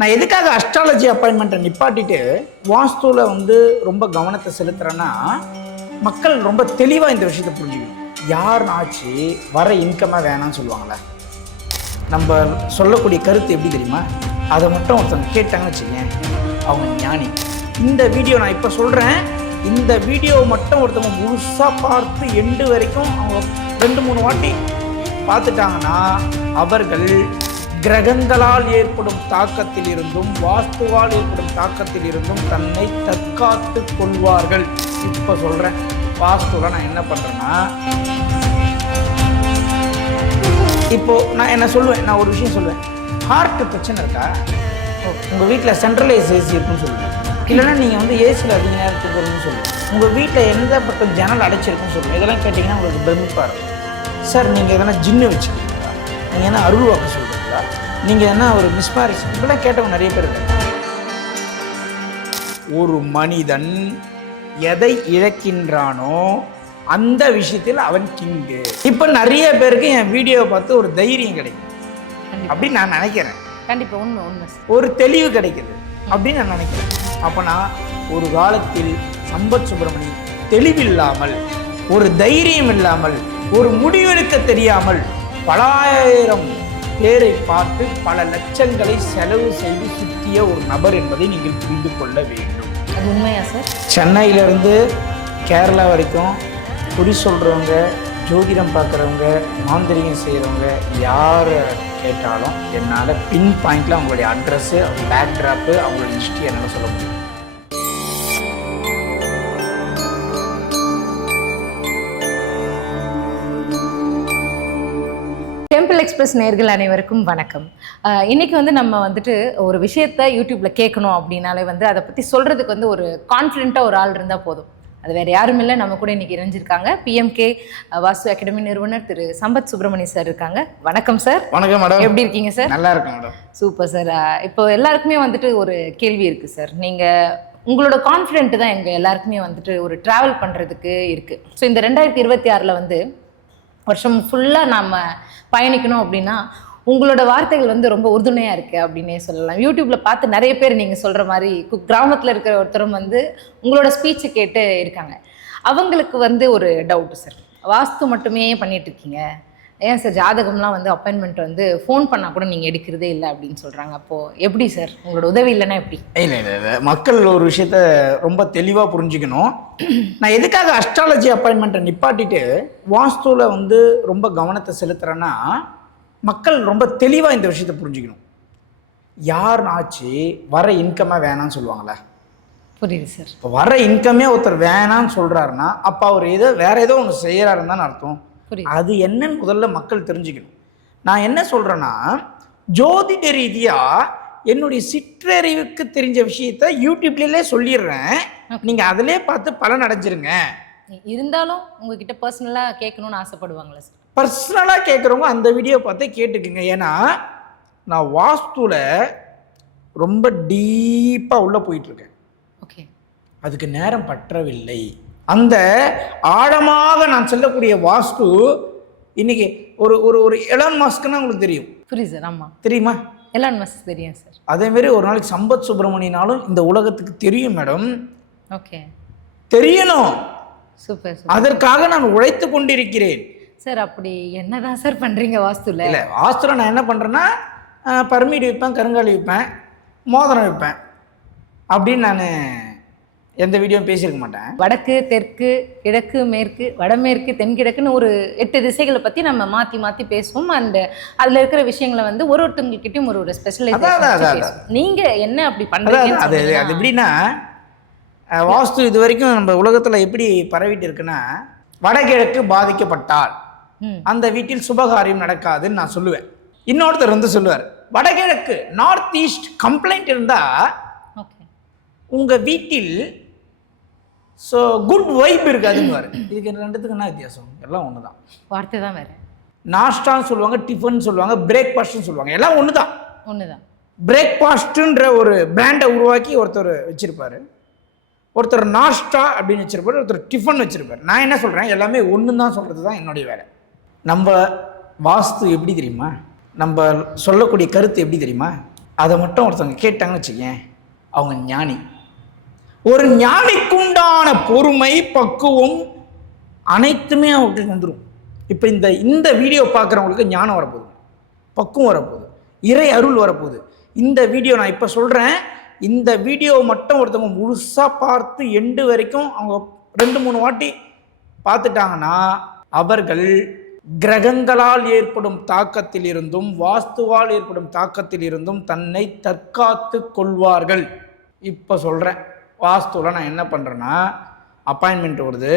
நான் எதுக்காக அஸ்ட்ராலஜி அப்பாயின்மெண்ட்டை நிப்பாட்டிட்டு வாஸ்துவில் ரொம்ப கவனத்தை செலுத்துகிறேன்னா, மக்கள் ரொம்ப தெளிவாக இந்த விஷயத்தை புரிஞ்சுக்கணும். யாருனாச்சு வர இன்கமாக வேணாம்னு சொல்லுவாங்களே, நம்ம சொல்லக்கூடிய கருத்து எப்படி தெரியுமா? அதை மட்டும் ஒருத்தவங்க கேட்டாங்கன்னு வச்சுங்க, அவங்க ஞானி. இந்த வீடியோ நான் இப்போ சொல்கிறேன், இந்த வீடியோவை மட்டும் ஒருத்தவங்க முழுசாக பார்த்து எண்டு வரைக்கும் அவங்க 2-3 வாட்டி பார்த்துட்டாங்கன்னா, அவர்கள் கிரகங்களால் ஏற்படும் தாக்கத்தில் இருந்தும் வாஸ்துவால் ஏற்படும் தாக்கத்தில் இருந்தும் தன்னை தற்காத்து கொள்வார்கள். இப்போ சொல்கிறேன், வாஸ்துவில் நான் என்ன பண்ணுறேன்னா, இப்போ நான் என்ன சொல்லுவேன், நான் ஒரு விஷயம் சொல்லுவேன். ஹார்ட் பிரச்சனை இருக்கா, உங்கள் வீட்டில் சென்ட்ரலைஸ் ஏசி இருக்குன்னு சொல்லுவேன். இல்லைன்னா நீங்கள் ஏசியில் அதிக நேரத்துக்கு வரும்னு சொல்லுவேன். உங்கள் வீட்டில் எந்த பக்கம் ஜன்னல் அடைச்சிருக்குன்னு சொல்லுவேன். இதெல்லாம் கேட்டிங்கன்னா உங்களுக்கு பிரமிப்பாக இருக்கும். சார் நீங்கள் எதனா ஜின்னு வச்சுருக்கீங்களா, நீங்கள் என்ன அருள் வாக்கு சொல்கிறீங்களா, நீங்கள் என்ன ஒரு மிஸ்மேரேஜ், இப்படிலாம் கேட்டவங்க நிறைய பேர் இருக்காங்க. ஒரு மனிதன் எதை இழக்கின்றானோ அந்த விஷயத்தில் அவன் கிங்கு. இப்போ நிறைய பேருக்கு என் வீடியோவை பார்த்து ஒரு தைரியம் கிடைக்கும் அப்படின்னு நான் நினைக்கிறேன். கண்டிப்பாக உண்மை உண்மை. ஒரு தெளிவு கிடைக்குது அப்படின்னு நான் நினைக்கிறேன். அப்போ நான் ஒரு காலத்தில் சம்பத் சுப்பிரமணி தெளிவில்லாமல், ஒரு தைரியம் இல்லாமல், ஒரு முடிவெடுக்க தெரியாமல் பலாயிரம் பேரை பார்த்து பல லட்சங்களை செலவு செய்து சுற்றிய ஒரு நபர் என்பதை நீங்கள் புரிந்து கொள்ள வேண்டும். அது உண்மையா சார்? சென்னையிலேருந்து கேரளா வரைக்கும் குறி சொல்கிறவங்க, ஜோதிடம் பார்க்குறவங்க, மாந்திரிகம் செய்கிறவங்க யார் கேட்டாலும் என்னால் பின் பாயிண்டில் அவங்களுடைய அட்ரஸ்ஸு, பேக் ட்ராப்பு, அவங்களோட ஹிஸ்ட்ரி என்னால் சொல்ல முடியும். டெம்பிள் எக்ஸ்பிரஸ் நேயர்கள் அனைவருக்கும் வணக்கம். இன்னைக்கு நம்ம ஒரு விஷயத்த யூடியூப்ல கேட்கணும் அப்படின்னாலே அதை பற்றி சொல்றதுக்கு ஒரு கான்ஃபிடென்ட்டாக ஒரு ஆள் இருந்தால் போதும். அது வேற யாரும் இல்லை, நம்ம கூட இன்னைக்கு இணைஞ்சிருக்காங்க பிஎம்கே வாஸ்து அகாடமி நிறுவனர் திரு சம்பத் சுப்பிரமணி சார் இருக்காங்க. வணக்கம் சார். வணக்கம் மேடம். எப்படி இருக்கீங்க சார்? நல்லா இருக்கேன் மேடம். Super sir. இப்போ எல்லாருக்குமே ஒரு கேள்வி இருக்கு சார். உங்களோட கான்ஃபிடென்ட் தான் எங்கள் எல்லாருக்குமே ஒரு ட்ராவல் பண்ணுறதுக்கு இருக்குது. ஸோ இந்த 2026 வருஷம் ஃபுல்லாக நாம் பயணிக்கணும் அப்படின்னா உங்களோட வார்த்தைகள் ரொம்ப உறுதுணையாக இருக்குது அப்படின்னே சொல்லலாம். யூடியூப்பில் பார்த்து நிறைய பேர் நீங்கள் சொல்கிற மாதிரி கிராமத்தில் இருக்கிற ஒருத்தரும் உங்களோட ஸ்பீச்சை கேட்டு இருக்காங்க. அவங்களுக்கு ஒரு டவுட்டு சார், வாஸ்து மட்டுமே பண்ணிட்டு இருக்கீங்க, ஏன் சார் ஜாதகம்லாம் அப்பாயின்மெண்ட் ஃபோன் பண்ணால் கூட நீங்கள் எடுக்கிறதே இல்லை அப்படின்னு சொல்கிறாங்க. அப்போது எப்படி சார், உங்களோட உதவி இல்லைன்னா எப்படி? இல்லை, மக்கள் ஒரு விஷயத்த ரொம்ப தெளிவாக புரிஞ்சுக்கணும். நான் எதுக்காக அஸ்ட்ராலஜி அப்பாயின்மெண்ட்டை நிப்பாட்டிட்டு வாஸ்துவில் ரொம்ப கவனத்தை செலுத்துகிறேன்னா, மக்கள் ரொம்ப தெளிவாக இந்த விஷயத்தை புரிஞ்சுக்கணும். யாருனாச்சு வர இன்கமாக வேணான்னு சொல்லுவாங்களே, புரியுது சார். இப்போ வர இன்கமே ஒருத்தர் வேணான்னு சொல்கிறாருன்னா அப்போ அவர் வேற ஏதோ ஒன்று செய்கிறாருன்னு தான் அர்த்தம். அது என்னன்னு முதல்ல மக்கள் தெரிஞ்சுக்கணும். நான் என்ன சொல்றேன்னா, ஜோதிட ரீதியா என்னுடைய சிற்றறிவுக்கு தெரிஞ்ச விஷயத்த யூடியூப்லயே சொல்லிடுறேன், நீங்க அதிலே பார்த்து பலன் அடைஞ்சிருங்க. இருந்தாலும் உங்ககிட்ட பர்சனலா கேட்கணும்னு ஆசைப்படுவாங்களா சார்? பர்சனலா கேட்குறவங்க அந்த வீடியோ பார்த்து கேட்டுக்குங்க. ஏன்னா நான் வாஸ்துல ரொம்ப டீப்பா உள்ள போயிட்டு இருக்கேன். ஓகே, அதுக்கு நேரம் பற்றவில்லை. அந்த ஆழமாக நான் சொல்லக்கூடிய வாஸ்து இன்னைக்கு ஒரு ஒரு ஒரு எலான் மாஸ்க்னா உங்களுக்கு தெரியும். புரியுது சார். ஆமாம், தெரியுமா? எலான் மாஸ்க் தெரியும் சார். அதேமாரி ஒரு நாளைக்கு சம்பத் சுப்பிரமணியனாலும் இந்த உலகத்துக்கு தெரியும் மேடம். ஓகே, தெரியணும். சூப்பர். அதற்காக நான் உழைத்து கொண்டிருக்கிறேன் சார். அப்படி என்னதான் சார் பண்ணுறீங்க வாஸ்துல? இல்லை, வாஸ்துல நான் என்ன பண்ணுறேன்னா, பர்மீடு வைப்பேன், கருங்காலி வைப்பேன், மோதிரம் வைப்பேன் அப்படின்னு நான் எந்த வீடியோவும் பேசியிருக்க மாட்டேன். வடக்கு, தெற்கு, கிழக்கு, மேற்கு, வடமேற்கு, தென்கிழக்குன்னு ஒரு 8 திசைகளை பற்றி நம்ம மாற்றி மாற்றி பேசுவோம். அண்ட் அதில் இருக்கிற விஷயங்களை ஒருத்தவங்ககிட்டையும் ஒரு ஸ்பெஷலைசேஷன். நீங்கள் என்ன அப்படி பண்ணுறீங்க? அது எப்படின்னா, வாஸ்து இது வரைக்கும் நம்ம உலகத்தில் எப்படி பரவிட்டு இருக்குன்னா, வடகிழக்கு பாதிக்கப்பட்டால் அந்த வீட்டில் சுபகாரியம் நடக்காதுன்னு நான் சொல்லுவேன். இன்னொருத்தர் சொல்லுவார், வடகிழக்கு நார்த் ஈஸ்ட் கம்ப்ளைண்ட் இருந்தால் உங்கள் வீட்டில் ஸோ குட் வைப் இருக்காதுன்னு. இதுக்கு ரெண்டுத்துக்கு என்ன வித்தியாசம்? எல்லாம் ஒன்று தான், வார்த்தை தான் வேறு. நாஷ்டான்னு சொல்லுவாங்க, டிஃபன் சொல்லுவாங்க, பிரேக்ஃபாஸ்ட்னு சொல்லுவாங்க, எல்லாம் ஒன்று தான். பிரேக்ஃபாஸ்ட்டுன்ற ஒரு பிராண்டை உருவாக்கி ஒருத்தர் வச்சுருப்பார், ஒருத்தர் நாஷ்டா அப்படின்னு வச்சுருப்பார், ஒருத்தர் டிஃபன் வச்சுருப்பார். நான் என்ன சொல்கிறேன், எல்லாமே ஒன்று தான் சொல்கிறது தான் என்னுடைய வேலை. நம்ம வாஸ்து எப்படி தெரியுமா, நம்ம சொல்லக்கூடிய கருத்து எப்படி தெரியுமா? அதை மட்டும் ஒருத்தவங்க கேட்டாங்கன்னு வச்சுக்கேன், அவங்க ஞானி. ஒரு ஞானிக்குண்டான பொறுமை, பக்குவம் அனைத்துமே அவங்களுக்கு வந்துடும். இப்போ இந்த வீடியோ பார்க்குறவங்களுக்கு ஞானம் வரப்போகுது, பக்குவம் வரப்போகுது, இறை அருள் வரப்போகுது. இந்த வீடியோ நான் இப்போ சொல்கிறேன், இந்த வீடியோ மட்டும் ஒருத்தவங்க முழுசாக பார்த்து எண்டு வரைக்கும் அவங்க 2-3 வாட்டி பார்த்துட்டாங்கன்னா அவர்கள் கிரகங்களால் ஏற்படும் தாக்கத்தில் இருந்தும் வாஸ்துவால் ஏற்படும் தாக்கத்தில் இருந்தும் தன்னை தற்காத்து கொள்வார்கள். இப்போ சொல்கிறேன், வாஸ்துவில் நான் என்ன பண்ணுறேன்னா, அப்பாயின்மெண்ட் வருது,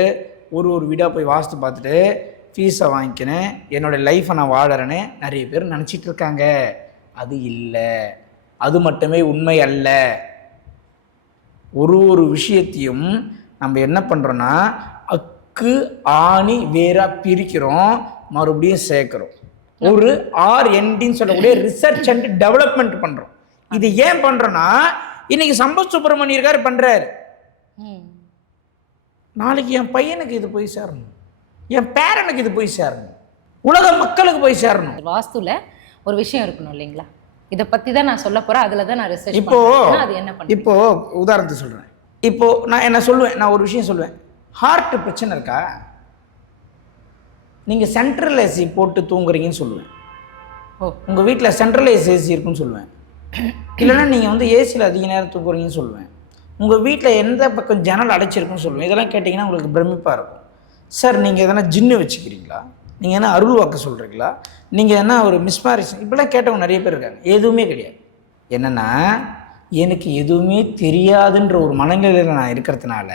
ஒரு வீடாக போய் வாஸ்து பார்த்துட்டு ஃபீஸை வாங்கிக்கினேன், என்னோடய லைஃப்பை நான் வாழறேன்னு நிறைய பேர் நினச்சிட்டு இருக்காங்க. அது இல்லை, அது மட்டுமே உண்மை அல்ல. ஒரு விஷயத்தையும் நம்ம என்ன பண்ணுறோன்னா, அக்கு ஆணி வேறாக பிரிக்கிறோம், மறுபடியும் சேர்க்குறோம். ஒரு RNDன்னு சொல்லக்கூடிய ரிசர்ச் அண்ட் டெவலப்மெண்ட் பண்ணுறோம். இது ஏன் பண்ணுறோன்னா, இன்னைக்கு சம்பத் சுப்பிரமணியன் இருக்காரு பண்ணுறாரு, நாளைக்கு என் பையனுக்கு இது போய் சேரணும், என் பேரனுக்கு இது போய் சேரணும், உலக மக்களுக்கு போய் சேரணும். வாஸ்துல ஒரு விஷயம் இருக்கணும் இல்லைங்களா, இதை பற்றி தான் நான் சொல்ல போகிறேன், அதில் தான் நான் ரிசர்ச் இப்போ அது என்ன பண்ண. இப்போ உதாரணத்துக்கு சொல்கிறேன், இப்போ நான் என்ன சொல்லுவேன், நான் ஒரு விஷயம் சொல்லுவேன், ஹார்ட் பிரச்சனை இருக்கா, நீங்கள் சென்ட்ரல் ஏசி போட்டு தூங்குறீங்கன்னு சொல்லுவேன். உங்கள் வீட்டில் சென்ட்ரல் ஏசி இருக்குன்னு சொல்லுவேன். இல்லைன்னா நீங்கள் வந்து ஏசியில் அதிக நேரம் தூங்குறீங்கன்னு சொல்லுவேன். உங்கள் வீட்டில் எந்த பக்கம் ஜன்னல் அடைச்சிருக்குன்னு சொல்லுவேன். இதெல்லாம் கேட்டிங்கன்னா உங்களுக்கு பிரமிப்பாக இருக்கும். சார் நீங்கள் எதனா ஜின்னு வச்சுக்கிறீங்களா, நீங்கள் என்ன அருள் வாக்கு சொல்கிறீங்களா, நீங்கள் என்ன ஒரு மிஸ்மேரேஜ், இப்படிலாம் கேட்டவங்க நிறைய பேர் இருக்காங்க. எதுவுமே கிடையாது. என்னென்னா, எனக்கு எதுவுமே தெரியாதுன்ற ஒரு மனநிலையில் நான் இருக்கிறதுனால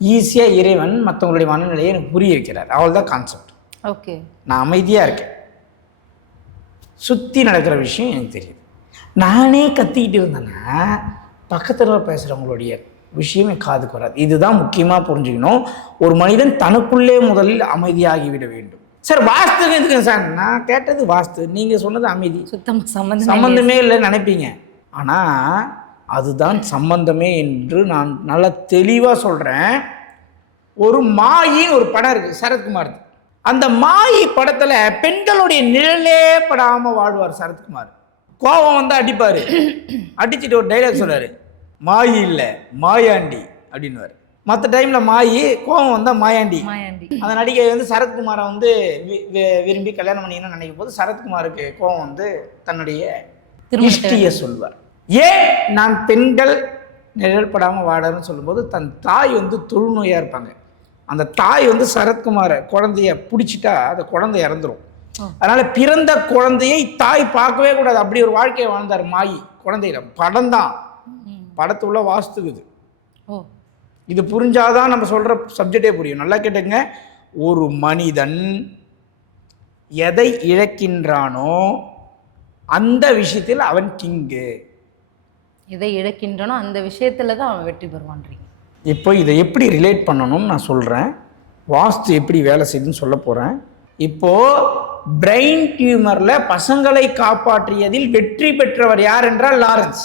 ஈஸியாக இறைவன் மற்றவங்களுடைய மனநிலையை எனக்கு புரிய வைக்கிறார். அவ்வளோதான் கான்செப்ட். ஓகே, நான் அமைதியாக இருக்கேன், சுற்றி நடக்கிற விஷயம் எனக்கு தெரியுது. நானே கத்திக்கிட்டு இருந்தேன்னா பக்கத்தில் பேசுகிறவங்களுடைய விஷயம் என் காதுக்கு வராது. இதுதான் முக்கியமாக புரிஞ்சுக்கணும். ஒரு மனிதன் தனக்குள்ளே முதலில் அமைதியாகிவிட வேண்டும். சார் வாஸ்துக்கு எதுக்கு சார், நான் கேட்டது வாஸ்து, நீங்கள் சொன்னது அமைதி. சுத்தமாக சம்மந்தமே இல்லைன்னு நினைப்பீங்க, ஆனால் அதுதான் சம்பந்தமே என்று நான் நல்லா தெளிவாக சொல்கிறேன். ஒரு மாயின்னு ஒரு படம் இருக்குது சரத்குமார். அந்த மாயி படத்தில் பெண்களுடைய நிழலே படாமல் வாழ்வார் சரத்குமார். கோபம் வந்து அடிப்பார், அடிச்சுட்டு ஒரு டைலாக் சொல்றாரு, மாயி இல்லை மாயாண்டி அப்படின்னுவார். மற்ற டைமில் மாயி, கோபம் வந்தால் மாயாண்டி. அந்த நடிகை வந்து சரத்குமாரை வந்து விரும்பி கல்யாணம் பண்ணிக்கணும்னு நினைக்கும் போது சரத்குமாருக்கு கோபம் வந்து தன்னுடைய இஷ்டியை சொல்வார். ஏன் நான் பெண்கள் நிழல்படாமல் வாடன்னு சொல்லும்போது, தன் தாய் வந்து தொழுநோயாக இருப்பாங்க. அந்த தாய் வந்து சரத்குமாரை குழந்தைய பிடிச்சிட்டா அந்த குழந்தை இறந்துரும். அதனால பிறந்த குழந்தையை தாய் பார்க்கவே கூடாது. அப்படி ஒரு வாழ்க்கையை வாழ்ந்தார் மாயி. குழந்தையில படம் தான், படத்துள்ள வாஸ்துக்குது. இது புரிஞ்சாதான் நம்ம சொல்ற சப்ஜெக்டே புரியும். நல்லா கேட்டுங்க, ஒரு மனிதன் எதை இழக்கின்றானோ அந்த விஷயத்தில் அவன் கிங்கு. எதை இழக்கின்றானோ அந்த விஷயத்துல தான் அவன் வெற்றி பெறுவான்றீங்க. இப்போ இதை எப்படி ரிலேட் பண்ணணும்னு நான் சொல்கிறேன். வாஸ்து எப்படி வேலை செய்யுதுன்னு சொல்ல போகிறேன். இப்போது பிரெயின் டியூமரில் பசங்களை காப்பாற்றியதில் வெற்றி பெற்றவர் யார் என்றால் லாரன்ஸ்.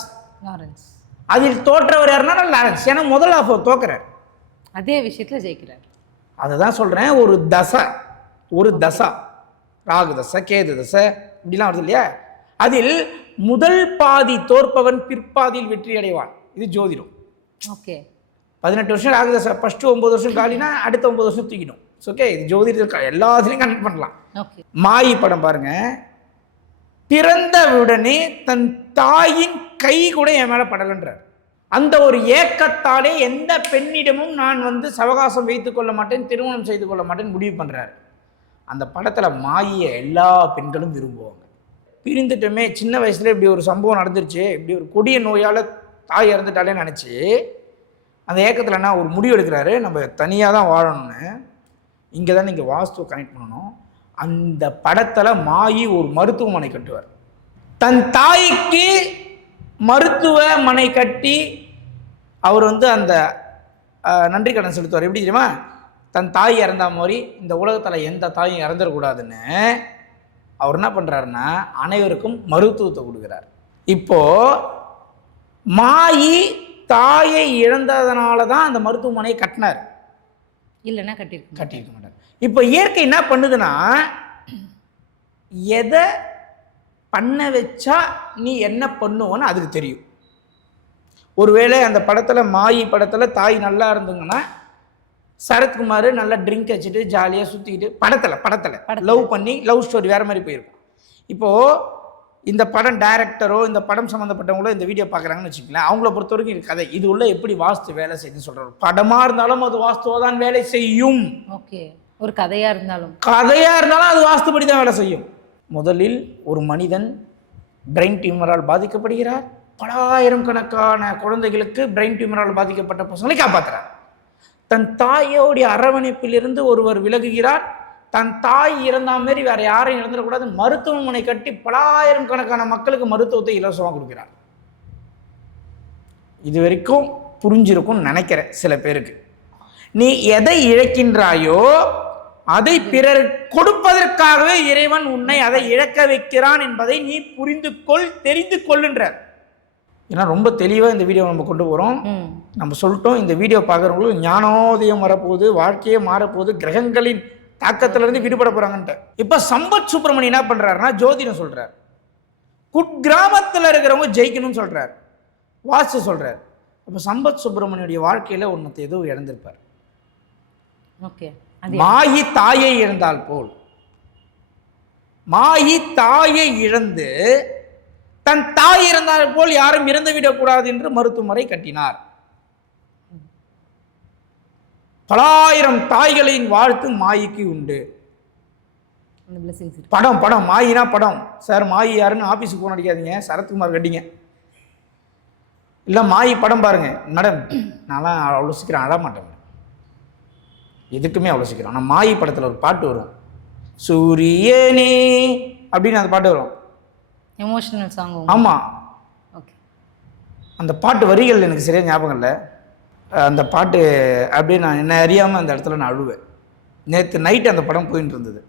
அதில் தோற்றவர் யாருன்னா லாரன்ஸ். ஏன்னா முதல் ஆஃப் தோக்குறார், அதே விஷயத்தில் ஜெயிக்கிறார். அதை தான் சொல்கிறேன். ஒரு தசா ராகு தசை, கேது தசை இப்படிலாம் வருது இல்லையா, அதில் முதல் பாதி தோற்பவன் பிற்பாதியில் வெற்றி அடைவான். இது ஜோதிடம். ஓகே, 18 வருஷம் ராகு தசை, ஃபஸ்ட்டு 9 வருஷம் காலினா அடுத்த 9 வருஷம் தூக்கிடும். ஓகே, இது ஜோதிடத்தில் எல்லாத்துலேயும் கனெக்ட் பண்ணலாம். மாயி படம் பாருங்க, பிறந்த உடனே தன் தாயின் கை கூட என் மேலே படலன்றார். அந்த ஒரு ஏக்கத்தாலே எந்த பெண்ணிடமும் நான் வந்து சவகாசம் வைத்துக் கொள்ள மாட்டேன், திருமணம் செய்து கொள்ள மாட்டேன் முடிவு பண்ணுறாரு. அந்த படத்தில் மாயை எல்லா பெண்களும் விரும்புவாங்க. பிரிந்துட்டுமே சின்ன வயசுல இப்படி ஒரு சம்பவம் நடந்துருச்சு, இப்படி ஒரு கொடிய நோயால் தாய் இறந்துட்டாலே நினச்சி அந்த ஏக்கத்தில் என்ன ஒரு முடிவு எடுக்கிறாரு, நம்ம தனியாக தான் வாழணும்னு. இங்கே தான் நீங்கள் வாஸ்து கனெக்ட் பண்ணணும். அந்த படத்தில் மாயி ஒரு மருத்துவமனை கட்டுவார். தன் தாய்க்கு மருத்துவமனை கட்டி அவர் வந்து அந்த நன்றி கடன் செலுத்துவார். எப்படி தெரியுமா, தன் தாய் இறந்தா மாதிரி இந்த உலகத்தில் எந்த தாயும் இறந்துடக்கூடாதுன்னு அவர் என்ன பண்ணுறாருன்னா அனைவருக்கும் மருத்துவத்தை கொடுக்குறார். இப்போது மாயி தாயை இழந்ததுனால தான் அந்த மருத்துவமனையை கட்டினார், இல்லைன்னா கட்டியிருக்க மாட்டார். இப்போ இயற்கை என்ன பண்ணுதுன்னா, எதை பண்ண வச்சா நீ என்ன பண்ணுவோன்னு அதுக்கு தெரியும். ஒருவேளை அந்த படத்தில் மாயி படத்தில் தாய் நல்லா இருந்துங்கன்னா சரத்குமார் நல்லா ட்ரிங்க் வச்சுட்டு ஜாலியாக சுற்றிக்கிட்டு படத்தில் லவ் பண்ணி லவ் ஸ்டோரி வேறு மாதிரி போயிருக்கும். இப்போது இந்த படம் டைரக்டரோ இந்த படம் சம்மந்தப்பட்டவங்களோ இந்த வீடியோ பார்க்குறாங்கன்னு வச்சுக்கலாம், அவங்கள பொறுத்த வரைக்கும் இது கதை, இது உள்ள எப்படி வாஸ்து வேலை செய்யுதுன்னு சொல்கிறாங்க. படமாக இருந்தாலும் அது வாஸ்துவாக தான் வேலை செய்யும். ஓகே, ஒரு கதையாக இருந்தாலும் அது வாஸ்துபடி தான் வேலை செய்யும். முதலில் ஒரு மனிதன் பிரெயின் டியூமரால் பாதிக்கப்படுகிறார். பல ஆயிரம் கணக்கான குழந்தைகளுக்கு பிரெயின் டியூமரால் பாதிக்கப்பட்ட பசங்களை காப்பாற்றுறார். தன் தாயோடைய அரவணைப்பிலிருந்து ஒருவர் விலகுகிறார். தன் தாய் இறந்தா மாரி வேற யாரையும் இழந்துடக்கூடாது, மருத்துவமனை கட்டி பல ஆயிரம் கணக்கான மக்களுக்கு மருத்துவத்தை இலவசமாக கொடுக்கிறார். இது வரைக்கும் புரிஞ்சிருக்கும்னு நினைக்கிறேன் சில பேருக்கு. நீ எதை இழக்கின்றாயோ அதை பிறர் கொடுப்பதற்காகவே இறைவன் உன்னை அதை இழக்க வைக்கிறான் என்பதை நீ புரிந்து கொள், தெரிந்து கொள்ளுன்றார். ஏன்னா ரொம்ப தெளிவாக இந்த வீடியோ நம்ம கொண்டு போகிறோம். நம்ம சொல்லிட்டோம், இந்த வீடியோ பார்க்குறவங்களும் ஞானோதயம் வரப்போகுது, வாழ்க்கையே மாறப்போகுது, கிரகங்களின் தாக்கத்திலிருந்து விடுபட போகிறாங்கன்ட்டு. இப்போ சம்பத் சுப்பிரமணியம் என்ன பண்ணுறாருன்னா ஜோதிடம் சொல்கிறார், குட்கிராமத்தில் இருக்கிறவங்க ஜெயிக்கணும்னு சொல்கிறார், வாஸ்து சொல்கிறார். அப்போ சம்பத் சுப்பிரமணியுடைய வாழ்க்கையில் ஒன்றத்தை ஏதோ இழந்திருப்பார். ஓகே, மாயி தாயை இழந்தால் போல், மாயி தாயை இழந்து தன் தாய் இறந்தால் போல் யாரும் இறந்து விடக்கூடாது என்று மருத்துவமனை கட்டினார். பலாயிரம் தாய்களின் வாழ்த்து மாயிக்கு உண்டு. படம் மாயினா படம் சார், மாயி யாருன்னு ஆபீஸுக்கு போன் அடிக்காதீங்க, சரத்குமார் கட்டிங்க. இல்லை மாயி படம் பாருங்க மேடம், நான்லாம் அவ்வளோ சீக்கிரம் அழமாட்டேன் எதுக்குமே அவ்வளோ சீக்கிரம். ஆனால் மாயி படத்தில் ஒரு பாட்டு வரும், சூரியனே அப்படின்னு அந்த பாட்டு வரும், எமோஷனல் சாங். ஆமாம், ஓகே. அந்த பாட்டு வரிகள் எனக்கு சரியாக ஞாபகம் இல்லை. அந்த பாட்டு அப்படியே நான் என்ன அறியாமல் அந்த இடத்துல நான் அழுவேன். நேற்று நைட்டு அந்த படம் போயிட்டு இருந்தது,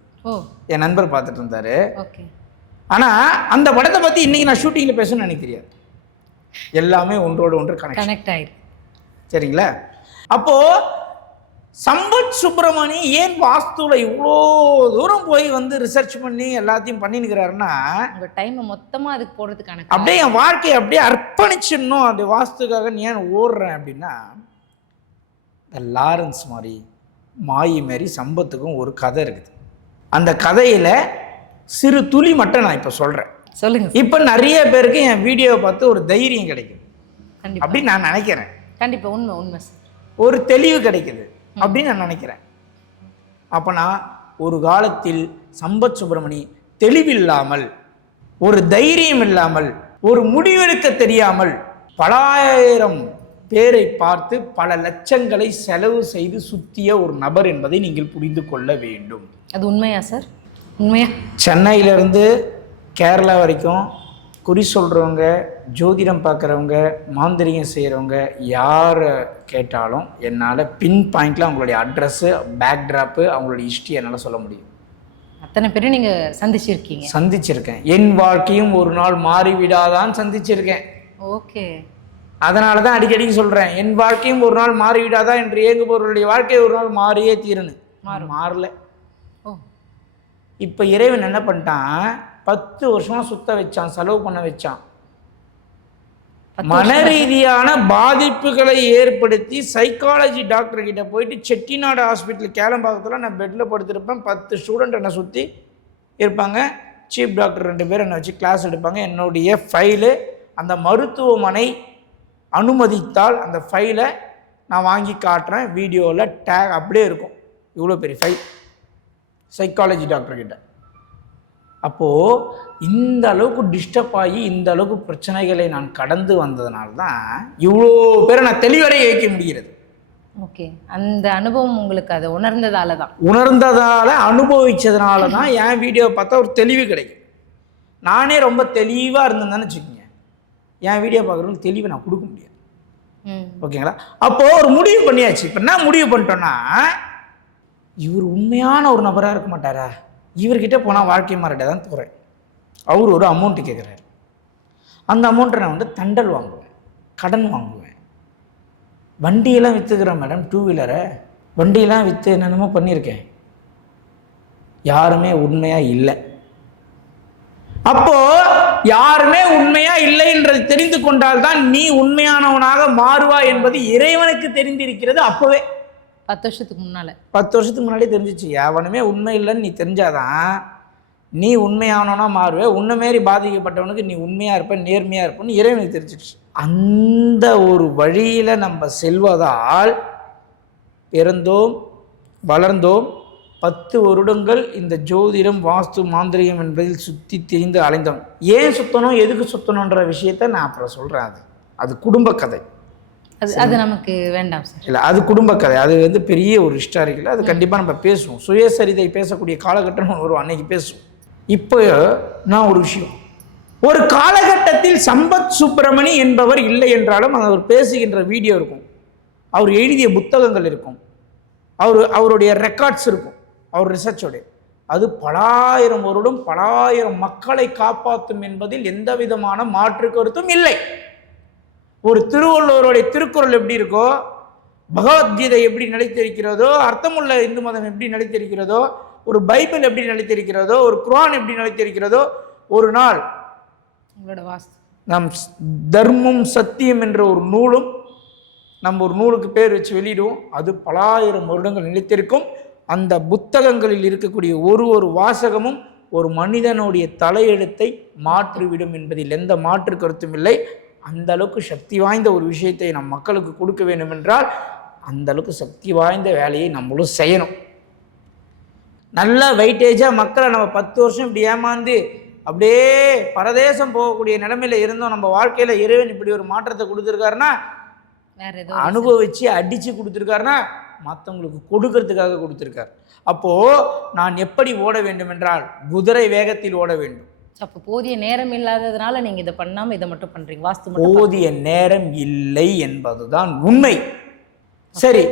என் நண்பர் பார்த்துட்டு இருந்தார். ஓகே. ஆனால் அந்த படத்தை பற்றி இன்றைக்கி நான் ஷூட்டிங்கில் பேசணும்னு எனக்கு தெரியாது, எல்லாமே ஒன்றோடு ஒன்று கனெக்ட் ஆகிடும். சரிங்களா? அப்போது சம்பத் சுப்பிரமணி ஏன் வாஸ்துவில் இவ்வளோ தூரம் போய் வந்து ரிசர்ச் பண்ணி எல்லாத்தையும் பண்ணினுக்கிறாருன்னா, உங்கள் டைமை மொத்தமாக அதுக்கு போடுறதுக்கான அப்படியே என் வாழ்க்கையை அப்படியே அர்ப்பணிச்சிடணும் அந்த வாஸ்துக்காக நீ ஏன் ஓடுறேன் அப்படின்னா, இந்த லாரன்ஸ் மாதிரி மாயி மாரி சம்பத்துக்கும் ஒரு கதை இருக்குது. அந்த கதையில் சிறு துளி மட்டும் நான் இப்போ சொல்கிறேன், சொல்லுங்க. இப்போ நிறைய பேருக்கு என் வீடியோவை பார்த்து ஒரு தைரியம் கிடைக்குது அப்படின்னு நான் நினைக்கிறேன். கண்டிப்பாக உண்மை உண்மை சார். ஒரு தெளிவு கிடைக்குது அப்படின்னு நான் நினைக்கிறேன். அப்போனா ஒரு காலத்தில் சம்பத் சுப்பிரமணி தெளிவில்லாமல், ஒரு தைரியம் இல்லாமல், ஒரு முடிவெடுக்க தெரியாமல் பலாயிரம் பேரை பார்த்து பல லட்சங்களை செலவு செய்து சுத்திய ஒரு நபர் என்பதை நீங்கள் புரிந்து கொள்ள வேண்டும். அது உண்மையா சார்? உண்மையா? சென்னையிலேருந்து கேரளா வரைக்கும் குறி சொல்கிறவங்க, ஜோதிடம் பார்க்குறவங்க, மாந்திரிகம் செய்கிறவங்க யாரை கேட்டாலும் என்னால் பின் பாயிண்டில் அவங்களுடைய அட்ரஸ்ஸு, பேக்ட்ராப்பு, அவங்களுடைய ஹிஸ்ட்ரி என்னால் சொல்ல முடியும். அத்தனை பேரும் நீங்கள் சந்திச்சிருக்கேன். என் வாழ்க்கையும் ஒரு நாள் மாறிவிடாதான் சந்திச்சிருக்கேன். ஓகே. அதனால தான் அடிக்கடி சொல்கிறேன், என் வாழ்க்கையும் ஒரு நாள் மாறிவிடாதா என்று ஏங்குபவர்களுடைய வாழ்க்கை ஒரு நாள் மாறியே தீரணும். மாறல. இப்போ இறைவன் என்ன பண்ணிட்டான், 10 வருஷமாக சுத்த வச்சான், செலவு பண்ண வச்சான். மன ரீதியான பாதிப்புகளை ஏற்படுத்தி சைக்காலஜி டாக்டர் கிட்ட போயிட்டு செட்டிநாடு ஹாஸ்பிட்டல் கேளம்பாக்கத்தில் நான் பெட்டில் படுத்திருப்பேன். 10 ஸ்டூடெண்ட் என்னை சுற்றி இருப்பாங்க, சீஃப் டாக்டர் 2 பேர் என்னை வச்சு கிளாஸ் எடுப்பாங்க. என்னுடைய ஃபைலு அந்த மருத்துவமனை அனுமதித்தால் அந்த ஃபைலை நான் வாங்கி காட்டுறேன், வீடியோவில் டேக் அப்படியே இருக்கும். இவ்வளோ பெரிய ஃபைல் சைக்காலஜி டாக்டர்கிட்ட. அப்போது இந்த அளவுக்கு டிஸ்டர்ப் ஆகி இந்த அளவுக்கு பிரச்சனைகளை நான் கடந்து வந்ததுனால தான் இவ்வளோ பேரை நான் தெளிவடைய வைக்க முடிகிறது. ஓகே. அந்த அனுபவம் உங்களுக்கு அதை உணர்ந்ததால் அனுபவித்ததுனால தான் என் வீடியோ பார்த்தா ஒரு தெளிவு கிடைக்கும். நானே ரொம்ப தெளிவாக இருந்தேன்னு வச்சுக்கோங்க, என் வீடியோ பார்க்குறவங்களுக்கு தெளிவை நான் கொடுக்க முடியாது. ஓகேங்களா? அப்போது ஒரு முடிவு பண்ணியாச்சு. இப்போ என்ன முடிவு பண்ணிட்டோன்னா, இவர் உண்மையான ஒரு நபராக இருக்க மாட்டாரா, இவர்கிட்ட போனால் வாழ்க்கை மாறிட்ட தான் போகிறேன். அவர் ஒரு அமௌண்ட்டு கேட்குறாரு, அந்த அமௌண்ட்டை நான் வந்து தண்டல் வாங்குவேன், கடன் வாங்குவேன். வண்டியெல்லாம் விற்றுக்கிறேன் மேடம், 2 வீலரை வண்டியெல்லாம் விற்று என்னென்னமோ பண்ணியிருக்கேன். யாருமே உண்மையாக இல்லை. அப்போ யாருமே உண்மையா இல்லை என்றது தெரிந்து கொண்டால் தான் நீ உண்மையானவனாக மாறுவா என்பது இறைவனுக்கு தெரிந்திருக்கிறது. அப்பவே 10 வருஷத்துக்கு முன்னால 10 வருஷத்துக்கு முன்னாடி தெரிஞ்சிச்சு. எவனுமே உண்மை இல்லைன்னு நீ தெரிஞ்சாதான் நீ உண்மையானவனா மாறுவே. உன்னை மாரி பாதிக்கப்பட்டவனுக்கு நீ உண்மையா இருப்ப, நேர்மையா இருப்பன்னு இறைவனுக்கு தெரிஞ்சிடுச்சு. அந்த ஒரு வழியில நம்ம செல்வதால் பிறந்தோம், வளர்ந்தோம். 10 வருடங்கள் இந்த ஜோதிடம், வாஸ்து, மாந்திரிகம் என்பதில் சுற்றி திரிந்து அலைந்தோம். ஏன் சுத்தணும், எதுக்கு சுத்தணுன்ற விஷயத்த நான் அப்புறம் சொல்கிறேன். அது குடும்ப கதை. அது நமக்கு வேண்டாம் சார். இல்லை, அது குடும்ப கதை. அது பெரிய ஒரு ஹிஸ்டாரிக்கல். அது கண்டிப்பாக நம்ம பேசுவோம். சுயசரிதை பேசக்கூடிய காலகட்டம் வரும், அன்னைக்கு பேசுவோம். இப்போ நான் ஒரு விஷயம், ஒரு காலகட்டத்தில் சம்பத் சுப்பிரமணி என்பவர் இல்லை என்றாலும் அவர் பேசுகின்ற வீடியோ இருக்கும், அவர் எழுதிய புத்தகங்கள் இருக்கும், அவருடைய ரெக்கார்ட்ஸ் இருக்கும், அவர் ரிசர்ச்சோட. அது பலாயிரம் வருடம் பலாயிரம் மக்களை காப்பாற்றும் என்பதில் எந்த விதமான மாற்று கருத்தும் இல்லை. ஒரு திருவள்ளுவருடைய திருக்குறள் எப்படி இருக்கோ, பகவத்கீதை எப்படி நிலைத்திருக்கிறதோ, அர்த்தமுள்ள இந்து மதம் எப்படி நிலைத்திருக்கிறதோ, ஒரு பைபிள் எப்படி நிலைத்திருக்கிறதோ, ஒரு குர்ஆன் எப்படி நிலைத்திருக்கிறதோ, ஒரு நாள் நம் தர்மம் சத்தியம் என்ற ஒரு நூலும் நம்ம ஒரு நூலுக்கு பேர் வச்சு வெளியிடுவோம். அது பலாயிரம் வருடங்கள் நிலைத்திருக்கும். அந்த புத்தகங்களில் இருக்கக்கூடிய ஒரு வாசகமும் ஒரு மனிதனுடைய தலையெழுத்தை மாற்றிவிடும் என்பதில் எந்த மாற்று கருத்தும் இல்லை. அந்த அளவுக்கு சக்தி வாய்ந்த ஒரு விஷயத்தை நம் மக்களுக்கு கொடுக்க வேண்டும் என்றால் அந்த அளவுக்கு சக்தி வாய்ந்த வேலையை நம்மளும் செய்யணும். நல்ல வெயிட்டேஜாக மக்களை நம்ம 10 வருஷம் இப்படி ஏமாந்து அப்படியே பரதேசம் போகக்கூடிய நிலைமையில இருந்தோம். நம்ம வாழ்க்கையில் இறைவன் இப்படி ஒரு மாற்றத்தை கொடுத்துருக்காருன்னா, அனுபவிச்சு அடிச்சு கொடுத்துருக்காருன்னா மற்றவங்களுக்கு கொடுக்கறதுக்காக கொடுத்துருக்காரு. அப்போ நான் எப்படி ஓட வேண்டும் என்றால் குதிரை வேகத்தில் ஓட வேண்டும். அப்போ போதிய நேரம் இல்லாததுனால நீங்க இதை பண்ணாம இதை மட்டும் பண்றீங்க. வாஸ்து போதிய நேரம் இல்லை என்பதுதான் உண்மை. சரி,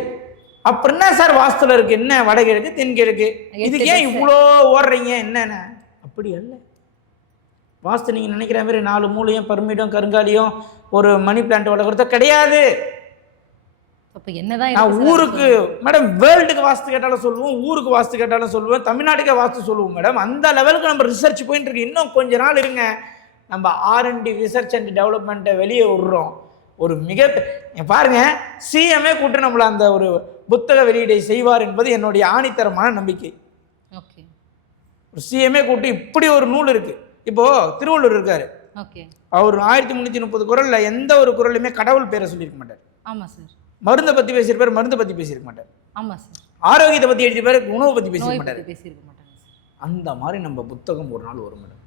அப்புறம் என்ன சார் வாஸ்துல இருக்கு, என்ன வடகிழக்கு தென்கிழக்கு, இதுக்கு ஏன் இவ்வளோ ஓடுறீங்க, என்னென்ன? அப்படி அல்ல. வாஸ்து நீங்க நினைக்கிற மாதிரி 4 மூலையும் பர்மிடும் கருங்காலியும் ஒரு மணி பிளான்ட் வளர்க்குறத கிடையாது. நான் ஊருக்கு மேடம் வேர்ல்டுக்கு வாஸ்து கேட்டாலும் சொல்லுவோம், ஊருக்கு வாஸ்து கேட்டாலும் சொல்லுவேன், தமிழ்நாட்டுக்கே வாஸ்து சொல்லுவோம் மேடம். அந்த லெவலுக்கு நம்ம ரிசர்ச் போயிட்டு இருக்கு. இன்னும் கொஞ்ச நாள் இருங்க, நம்ம R&D ரிசர்ச் அண்ட் டெவலப்மெண்ட்டை வெளியே விடுறோம். ஒரு பாருங்க, சிஎம்ஏ கூட்டு நம்மள அந்த ஒரு புத்தக வெளியீடை செய்வார் என்பது என்னுடைய ஆணித்தரமான நம்பிக்கை. ஒரு சிஎம்ஏ கூட்டு இப்படி ஒரு நூல் இருக்கு. இப்போ திருவள்ளுவர் இருக்காரு, அவர் 1330 குறள்ல எந்த ஒரு குறளுமே கடவுள் பேரை சொல்லியிருக்க மாட்டார். ஆமா சார். மருந்தை பத்தி பேசியிருப்பார், மருந்தை பத்தி பேசியிருக்க மாட்டார். ஆமா சார். ஆரோக்கியத்தை பத்தி எழுதியிருப்பாரு, உணவை பத்தி பேசியிருக்க மாட்டார். பேசியிருக்க மாட்டாங்க. அந்த மாதிரி நம்ம புத்தகம் ஒரு நாள் வரும் மேடம்.